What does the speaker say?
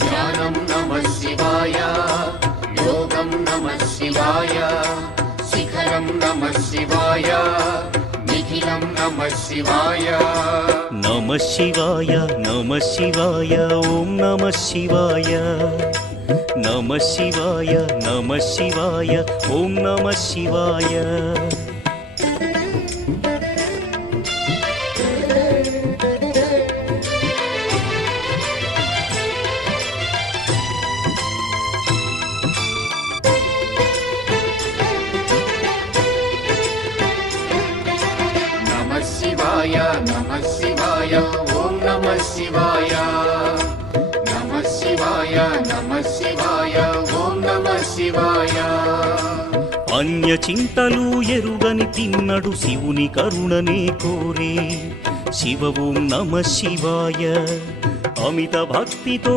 ध्यानं नमः शिवाय योगं नमः शिवाय शिखरं नमः शिवाय निखिलं नमः शिवाय नमः शिवाय नमः शिवाय ओम नमः शिवाय नमः शिवाय नमः शिवाय ओम नमः शिवाय नमः शिवाय ओम नमः शिवाय नमः शिवाय नमः शिवाय ओम नमः शिवाय अन्य చింతలు ఎరుగని తిన్నడు శివుని కరుణనే కోరే శివ ఓం నమః శివాయ అమిత భక్తితో